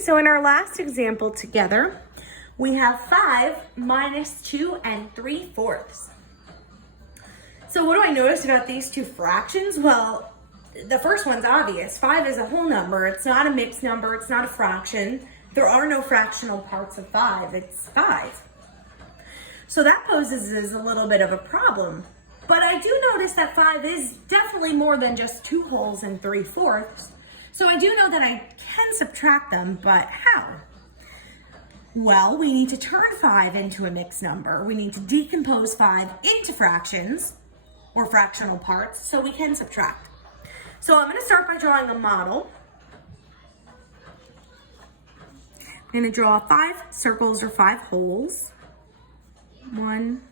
So in our last example together, we have 5 minus 2 3/4. So what do I notice about these two fractions? Well, the first one's obvious. 5 is a whole number. It's not a mixed number. It's not a fraction. There are no fractional parts of 5. It's 5. So that poses a little bit of a problem. But I do notice that 5 is definitely more than just 2 wholes and 3/4. So I do know that I can subtract them, but how? Well, we need to turn 5 into a mixed number. We need to decompose 5 into fractions or fractional parts so we can subtract. So I'm going to start by drawing a model. I'm going to draw 5 circles or 5 holes. 1,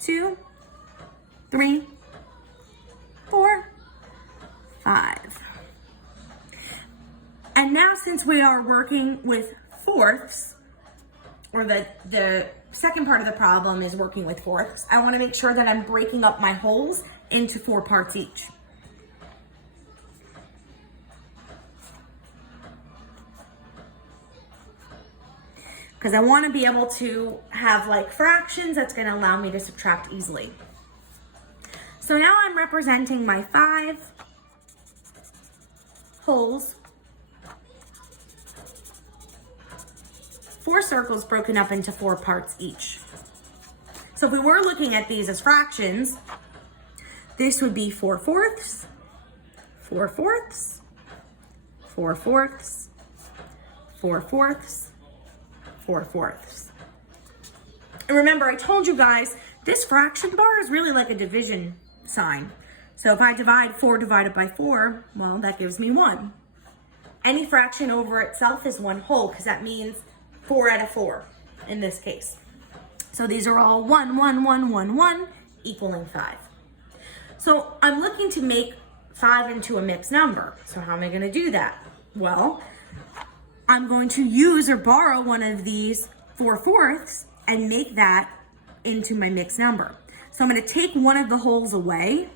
2, 3, 4, 5. And now since we are working with fourths, or the second part of the problem is working with fourths, I want to make sure that I'm breaking up my holes into 4 parts each. Because I want to be able to have like fractions that's going to allow me to subtract easily. So now I'm representing my 5 holes, 4 circles broken up into 4 parts each. So if we were looking at these as fractions, this would be 4/4, 4/4, 4/4, 4/4, 4/4. And remember, I told you guys, this fraction bar is really like a division sign. So if I divide 4 divided by 4, well, that gives me 1. Any fraction over itself is 1 whole, because that means 4 out of 4 in this case. So these are all 1, 1, 1, 1, 1, equaling 5. So I'm looking to make 5 into a mixed number. So how am I going to do that? Well, I'm going to use or borrow one of these 4/4 and make that into my mixed number. So I'm going to take one of the holes away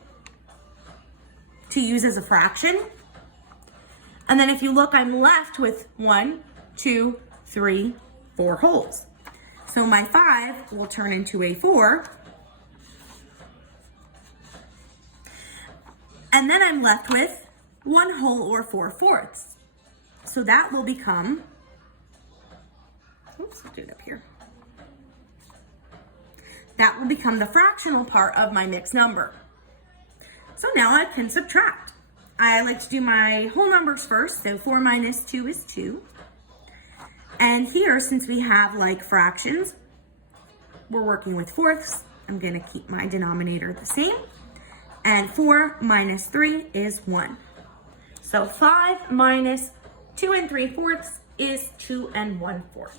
to use as a fraction. And then if you look, I'm left with 1, 2, 3, 4 holes. So my 5 will turn into a 4. And then I'm left with 1 whole or 4/4. So that will become, oops, I'll do it up here. That will become the fractional part of my mixed number. So now I can subtract. I like to do my whole numbers first. So 4 minus 2 is 2. And here, since we have like fractions, we're working with fourths. I'm going to keep my denominator the same. And 4 minus 3 is 1. So 5 minus 2 3/4 is 2 1/4.